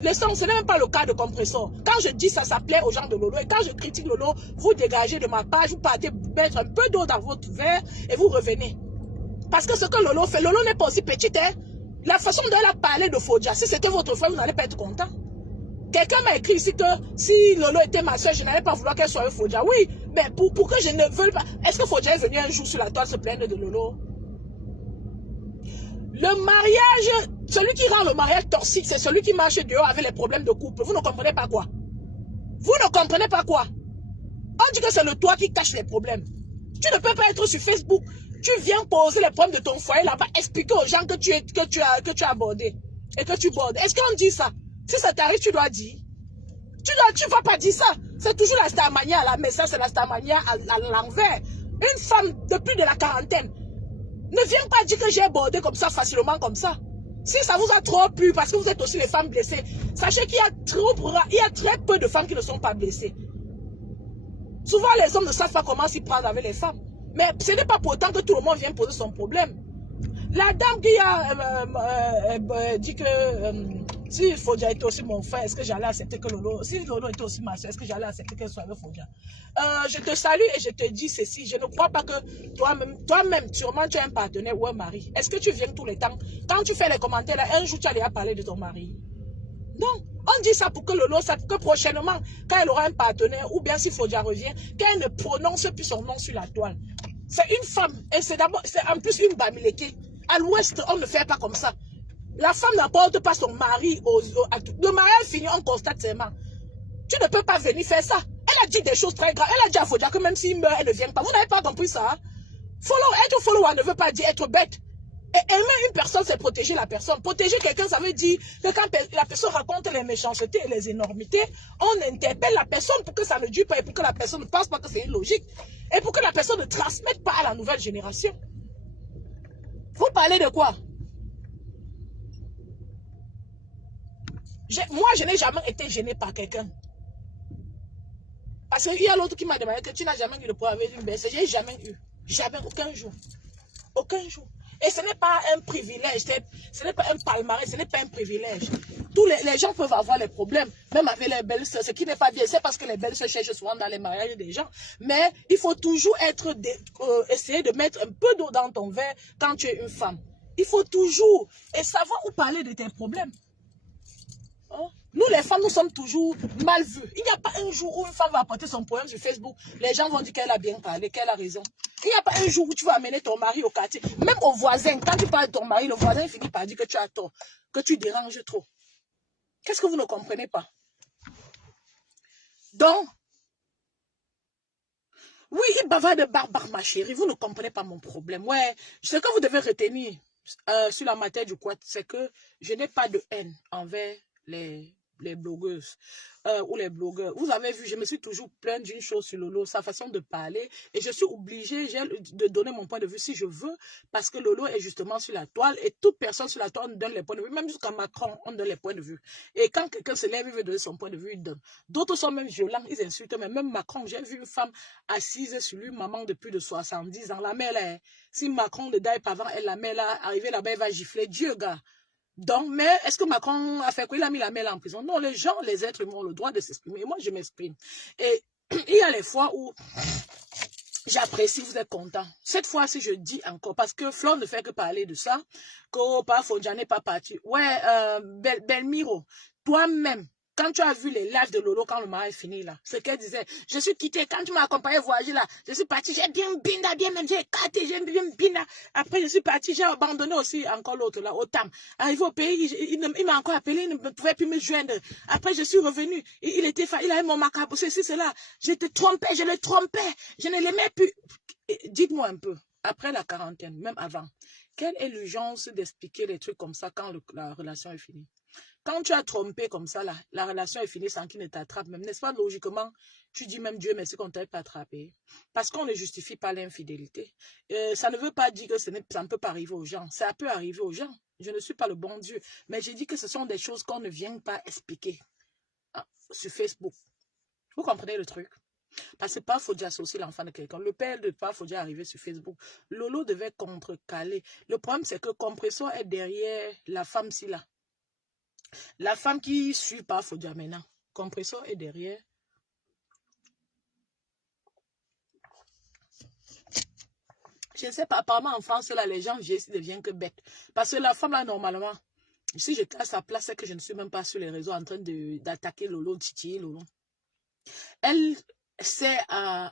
Ce n'est même pas le cas de Compressor. Quand je dis ça, ça plaît aux gens de Lolo. Et quand je critique Lolo, vous dégagez de ma page, vous partez mettre un peu d'eau dans votre verre et vous revenez. Parce que ce que Lolo fait, Lolo n'est pas aussi petite. Hein? La façon dont elle a parlé de Fodja, si c'était votre frère, vous n'allez pas être content. Quelqu'un m'a écrit ici que si Lolo était ma soeur, je n'allais pas vouloir qu'elle soit un Fodja. Oui, mais pour que je ne veuille pas... Est-ce que Fodja est venu un jour sur la toile se plaindre de Lolo? Le mariage, celui qui rend le mariage toxique, c'est celui qui marche dehors avec les problèmes de couple. Vous ne comprenez pas quoi? Vous ne comprenez pas quoi? On dit que c'est le toit qui cache les problèmes. Tu ne peux pas être sur Facebook. Tu viens poser les problèmes de ton foyer là-bas, expliquer aux gens que tu as abordé et que tu bordes. Est-ce qu'on dit ça? Si ça t'arrive, tu dois dire. Tu vas pas dire ça. C'est toujours la starmania là, mais ça c'est la starmania à l'envers. Une femme depuis de la quarantaine ne viens pas dire que j'ai abordé comme ça facilement comme ça. Si ça vous a trop plu parce que vous êtes aussi les femmes blessées, sachez qu'il y a très peu de femmes qui ne sont pas blessées. Souvent les hommes ne savent pas comment s'y prendre avec les femmes. Mais ce n'est pas pour autant que tout le monde vient poser son problème. La dame qui a dit que si Fodja était aussi mon frère, est-ce que j'allais accepter que Lolo... Si Lolo était aussi ma soeur, est-ce que j'allais accepter qu'elle soit avec Fodja? Je te salue et je te dis ceci. Je ne crois pas que toi-même, sûrement tu as un partenaire ou un mari. Est-ce que tu viens tous les temps? Quand tu fais les commentaires, là, un jour tu allais parler de ton mari. Non. On dit ça pour que Lolo, ça pour que prochainement, quand elle aura un partenaire, ou bien si Fodja revient, qu'elle ne prononce plus son nom sur la toile. C'est une femme, et c'est en plus une Bamileke. À l'ouest, on ne fait pas comme ça. La femme n'apporte pas son mari le mariage fini, on constate seulement. Tu ne peux pas venir faire ça. Elle a dit des choses très graves. Elle a dit à Fodja que même s'il meurt, elle ne vient pas. Vous n'avez pas compris ça. Hein? Être follower ne veut pas dire être bête. Et aimer une personne, c'est protéger la personne. Protéger quelqu'un, ça veut dire que quand la personne raconte les méchancetés et les énormités, on interpelle la personne pour que ça ne dure pas et pour que la personne ne pense pas que c'est illogique. Et pour que la personne ne transmette pas à la nouvelle génération. Vous parlez de quoi? Moi, je n'ai jamais été gênée par quelqu'un. Parce qu'il y a l'autre qui m'a demandé que tu n'as jamais eu le problème avec une baisse. J'ai jamais eu. Jamais, aucun jour. Aucun jour. Et ce n'est pas un privilège, ce n'est pas un palmarès, ce n'est pas un privilège. Tous les gens peuvent avoir les problèmes, même avec les belles sœurs, ce qui n'est pas bien. C'est parce que les belles sœurs cherchent souvent dans les mariages des gens. Mais il faut toujours essayer de mettre un peu d'eau dans ton verre quand tu es une femme. Il faut toujours savoir où parler de tes problèmes. Hein? Nous, les femmes, nous sommes toujours mal vues. Il n'y a pas un jour où une femme va apporter son problème sur Facebook. Les gens vont dire qu'elle a bien parlé, qu'elle a raison. Il n'y a pas un jour où tu vas amener ton mari au quartier. Même au voisin, quand tu parles de ton mari, le voisin finit par dire que tu as tort, que tu déranges trop. Qu'est-ce que vous ne comprenez pas? Donc, oui, il bavarde de barbare, ma chérie. Vous ne comprenez pas mon problème. Ouais, ce que vous devez retenir sur la matière du quad, c'est que je n'ai pas de haine envers les blogueuses ou les blogueurs. Vous avez vu, je me suis toujours plainte d'une chose sur Lolo, sa façon de parler, et je suis obligée de donner mon point de vue si je veux, parce que Lolo est justement sur la toile, et toute personne sur la toile donne les points de vue, même jusqu'à Macron, on donne les points de vue. Et quand quelqu'un se lève, il veut donner son point de vue, il donne. D'autres sont même violents, ils insultent, mais même Macron, j'ai vu une femme assise sur lui, maman de plus de 70 ans, la mère là, si Macron ne die pas avant, elle, la mère là, arrivée là-bas, elle va gifler, Dieu gars. Donc, mais est-ce que Macron a fait quoi? Il a mis la mère en prison? Non, les gens, les êtres humains ont le droit de s'exprimer. Moi, je m'exprime. Et il y a les fois où j'apprécie, vous êtes content. Cette fois-ci, je dis encore, parce que Flore ne fait que parler de ça, que pas Fodja n'est pas parti. Ouais, Belmiro, toi-même, quand tu as vu les lives de Lolo quand le mariage est fini là, ce qu'elle disait, je suis quittée, quand tu m'as accompagné voyager là, je suis partie, j'ai bien binda, bien même, j'ai écarté, j'ai bien binda. Après, je suis partie, j'ai abandonné aussi encore l'autre là, au Tam. Arrivé au pays, il m'a encore appelé, il ne pouvait plus me joindre. Après, je suis revenue, il avait mon macabre, ceci, cela. J'étais trompée, je le trompais, je ne l'aimais plus. Dites-moi un peu, après la quarantaine, même avant, quelle est l'urgence d'expliquer les trucs comme ça quand la relation est finie? Quand tu as trompé comme ça, la relation est finie sans qu'il ne t'attrape même. N'est-ce pas logiquement, tu dis même Dieu merci qu'on ne t'ait pas attrapé. Parce qu'on ne justifie pas l'infidélité. Ça ne veut pas dire que ça ne peut pas arriver aux gens. Ça peut arriver aux gens. Je ne suis pas le bon Dieu. Mais j'ai dit que ce sont des choses qu'on ne vient pas expliquer sur Facebook. Vous comprenez le truc? Parce que pas Fodja associer l'enfant de quelqu'un. Le père de pas Fodja est arrivé sur Facebook. Lolo devait contrecaler. Le problème, c'est que Compressor est derrière la femme-ci là. La femme qui suit pas Fodia maintenant, compresseur est derrière. Je ne sais pas, apparemment en France, là, les gens vieillissent, deviennent que bêtes. Parce que la femme, là, normalement, si j'étais à sa place, c'est que je ne suis même pas sur les réseaux en train d'attaquer Lolo, de titiller Lolo. Elle,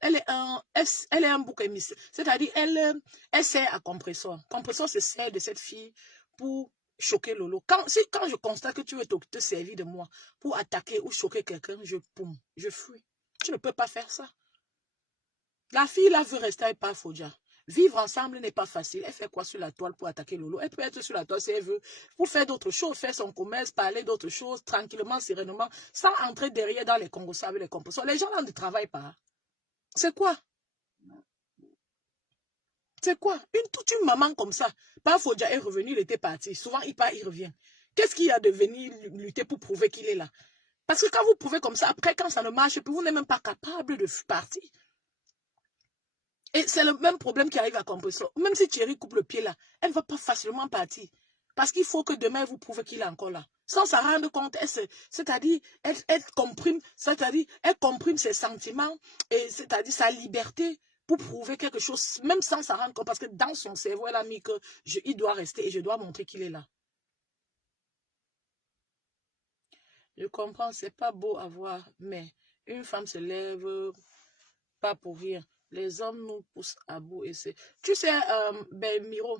elle est un bouc émissaire. C'est-à-dire, elle sert à Compresseur. Compresseur se sert de cette fille pour choquer Lolo. Quand je constate que tu veux te servir de moi pour attaquer ou choquer quelqu'un, je fuis. Tu ne peux pas faire ça. La fille là veut rester avec pas Fodia. Vivre ensemble n'est pas facile. Elle fait quoi sur la toile pour attaquer Lolo? Elle peut être sur la toile si elle veut, pour faire d'autres choses, faire son commerce, parler d'autres choses, tranquillement, sereinement, sans entrer derrière dans les congos avec les composants. Les gens là ne travaillent pas. C'est quoi? C'est quoi? Toute une maman comme ça. Pas Fodia est revenu, il était parti. Souvent, il part, il revient. Qu'est-ce qu'il y a de venir lutter pour prouver qu'il est là? Parce que quand vous prouvez comme ça, après, quand ça ne marche plus, vous n'êtes même pas capable de partir. Et c'est le même problème qui arrive à Compressor. Même si Thierry coupe le pied là, elle ne va pas facilement partir. Parce qu'il faut que demain, vous prouve qu'il est encore là. Sans s'en rendre compte, c'est-à-dire, elle comprime, c'est-à-dire, elle comprime ses sentiments, et c'est-à-dire sa liberté pour prouver quelque chose, même sans s'en rendre compte. Parce que dans son cerveau, elle a mis que il doit rester et je dois montrer qu'il est là. Je comprends, c'est pas beau à voir, mais une femme se lève pas pour rien. Les hommes nous poussent à bout et c'est... Tu sais, ben Miro,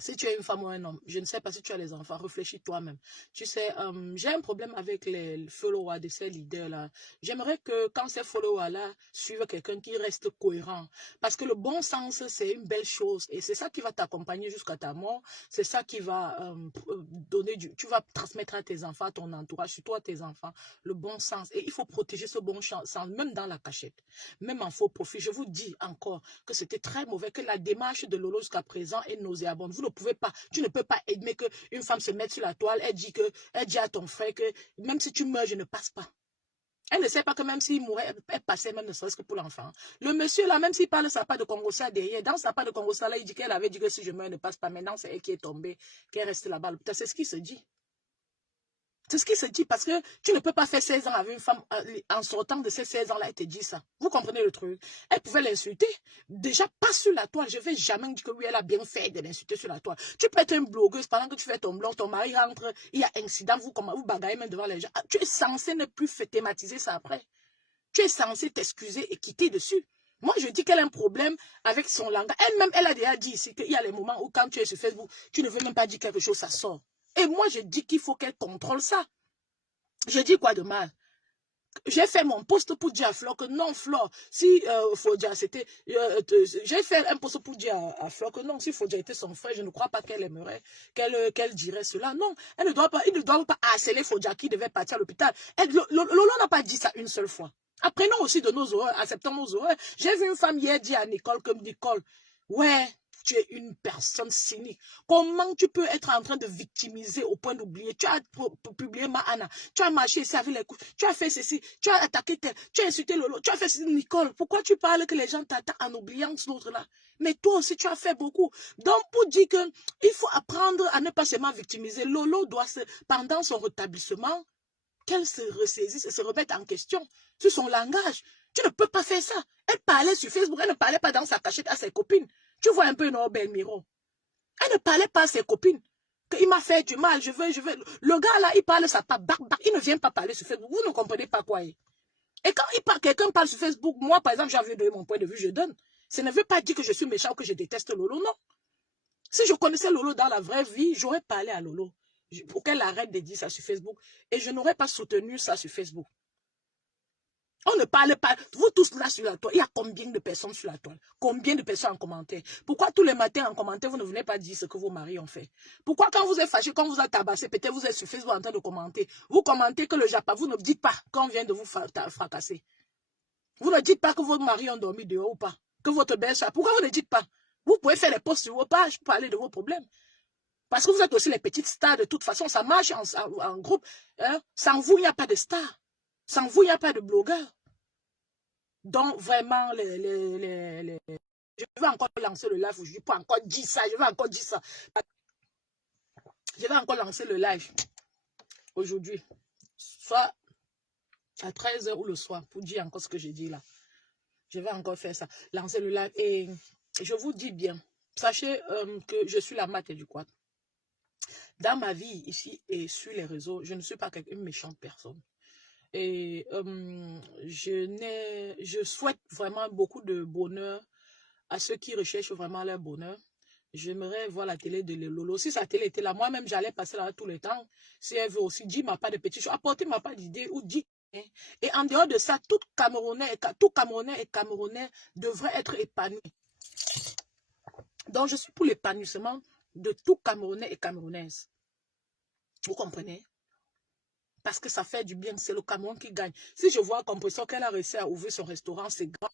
si tu es une femme ou un homme, je ne sais pas si tu as les enfants, réfléchis toi-même. Tu sais, j'ai un problème avec les followers de ces leaders-là. J'aimerais que quand ces followers-là suivent quelqu'un qui reste cohérent. Parce que le bon sens, c'est une belle chose. Et c'est ça qui va t'accompagner jusqu'à ta mort. C'est ça qui va donner tu vas transmettre à tes enfants, à ton entourage, surtout à tes enfants, le bon sens. Et il faut protéger ce bon sens, même dans la cachette. Même en faux profit. Je vous dis encore que c'était très mauvais, que la démarche de Lolo jusqu'à présent est nauséabonde. Vous ne pouvez pas, tu ne peux pas aimer qu'une femme se mette sur la toile, elle dit à ton frère que même si tu meurs, je ne passe pas. Elle ne sait pas que même s'il mourait, elle passait même ne serait-ce que pour l'enfant. Le monsieur là, même s'il parle sa part de Congossa derrière, dans sa part de Congossa là, il dit qu'elle avait dit que si je meurs, ne passe pas. Maintenant, c'est elle qui est tombée, qui est restée là-bas. C'est ce qui se dit. C'est ce qui se dit parce que tu ne peux pas faire 16 ans avec une femme en sortant de ces 16 ans-là, elle te dit ça. Vous comprenez le truc? Elle pouvait l'insulter. Déjà, pas sur la toile. Je ne vais jamais dire que oui, elle a bien fait de l'insulter sur la toile. Tu peux être une blogueuse pendant que tu fais ton blog, ton mari rentre, il y a incident, vous bagaillez même devant les gens. Tu es censé ne plus thématiser ça après. Tu es censé t'excuser et quitter dessus. Moi, je dis qu'elle a un problème avec son langage. Elle-même, elle a déjà dit ici qu'il y a les moments où quand tu es sur Facebook, tu ne veux même pas dire quelque chose, ça sort. Et moi, je dis qu'il faut qu'elle contrôle ça. Je dis quoi de mal? J'ai fait mon post pour dire à Flore que non, Flore, si Fodia c'était... j'ai fait un post pour dire à Flore que non, si Fodia était son frère, je ne crois pas qu'elle aimerait, qu'elle dirait cela. Non, il ne doit pas harceler Fodia qui devait partir à l'hôpital. Lolo n'a pas dit ça une seule fois. Apprenons aussi de nos horreurs, acceptons nos horreurs. J'ai vu une femme hier dire à Nicole comme Nicole, ouais, tu es une personne cynique. Comment tu peux être en train de victimiser au point d'oublier? Tu as publié Mahana, tu as marché ici avec les coups, tu as fait ceci, tu as attaqué tel, tu as insulté Lolo, tu as fait ceci, Nicole. Pourquoi tu parles que les gens t'attaquent en oubliant l'autre là? Mais toi aussi, tu as fait beaucoup. Donc, pour dire qu'il faut apprendre à ne pas seulement victimiser, Lolo doit pendant son rétablissement, qu'elle se ressaisisse et se remette en question sur son langage. Tu ne peux pas faire ça. Elle parlait sur Facebook, elle ne parlait pas dans sa cachette à ses copines. Tu vois un peu non, Belmiro. Elle ne parlait pas à ses copines. Il m'a fait du mal, je veux. Le gars là, il parle ça pas, il ne vient pas parler sur Facebook. Vous ne comprenez pas quoi. Et quand quelqu'un parle sur Facebook, moi par exemple, j'avais donné mon point de vue, je donne. Ça ne veut pas dire que je suis méchant ou que je déteste Lolo, non. Si je connaissais Lolo dans la vraie vie, j'aurais parlé à Lolo pour qu'elle arrête de dire ça sur Facebook. Et je n'aurais pas soutenu ça sur Facebook. On ne parle pas. Vous tous là sur la toile, il y a combien de personnes sur la toile? Combien de personnes en commentaire? Pourquoi tous les matins en commentaire, vous ne venez pas dire ce que vos maris ont fait? Pourquoi quand vous êtes fâché, quand vous êtes tabassé, peut-être vous êtes sur Facebook en train de commenter? Vous commentez que le Japon, vous ne dites pas qu'on vient de vous fracasser. Vous ne dites pas que vos maris ont dormi dehors ou pas. Que votre belle-soeur. Pourquoi vous ne dites pas? Vous pouvez faire les posts sur vos pages pour parler de vos problèmes. Parce que vous êtes aussi les petites stars de toute façon. Ça marche en groupe. Hein? Sans vous, il n'y a pas de stars. Sans vous, il n'y a pas de blogueurs. Donc, vraiment, je vais encore lancer le live. Je ne peux encore dire ça. Je vais encore dire ça. Je vais encore lancer le live. aujourd'hui, soit à 13 h ou le soir, pour dire encore ce que j'ai dit là. Je vais encore faire ça, lancer le live. Et je vous dis bien, sachez que je suis la Maté du Quad. Dans ma vie, ici et sur les réseaux, je ne suis pas une méchante personne. Et je souhaite vraiment beaucoup de bonheur à ceux qui recherchent vraiment leur bonheur. J'aimerais voir la télé de Lolo. Si sa télé était là, moi-même, j'allais passer là tout le temps. Si elle veut aussi, dis ma part de petites choses, apportez ma part d'idées ou dis. Et en dehors de ça, tout Camerounais et Camerounais devrait être épanoui. Donc, je suis pour l'épanouissement de tout Camerounais et Camerounaises. Vous comprenez? Parce que ça fait du bien, c'est le Cameroun qui gagne. Si je vois Compression qu'elle a réussi à ouvrir son restaurant, c'est grand.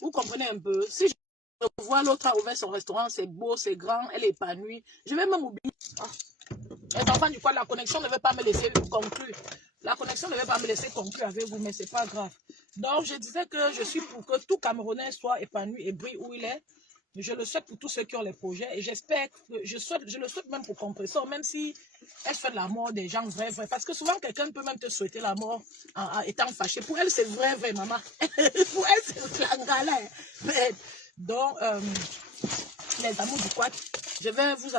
Vous comprenez un peu? Si je vois l'autre a ouvert son restaurant, c'est beau, c'est grand, elle est épanouie. Je vais même oublier. Les enfants du Quad, la connexion ne veut pas me laisser conclure. La connexion ne veut pas me laisser conclure avec vous, mais c'est pas grave. Donc, je disais que je suis pour que tout Camerounais soit épanoui et brille où il est. Je le souhaite pour tous ceux qui ont les projets et j'espère que je le souhaite même pour Compressor, même si elle souhaite la mort des gens vrai. Parce que souvent, quelqu'un peut même te souhaiter la mort en étant fâché. Pour elle, c'est vrai, maman. Pour elle, c'est la galère. Donc, les amours du Quad, je vais vous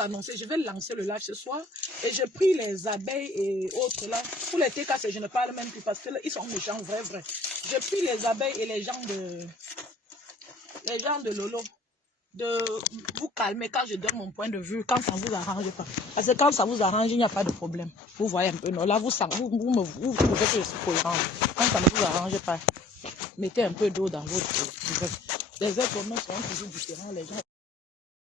annoncer, je vais lancer le live ce soir et je prie les abeilles et autres là. Pour les TKC, je ne parle même plus parce qu'ils sont méchants, vrai. Je prie les abeilles et les gens de Lolo de vous calmer quand je donne mon point de vue, quand ça ne vous arrange pas. Parce que quand ça vous arrange, il n'y a pas de problème. Vous voyez un peu, non, là, vous trouvez que je suis cohérent. Quand ça ne vous arrange pas, mettez un peu d'eau dans votre. Les êtres humains sont toujours différents, les gens.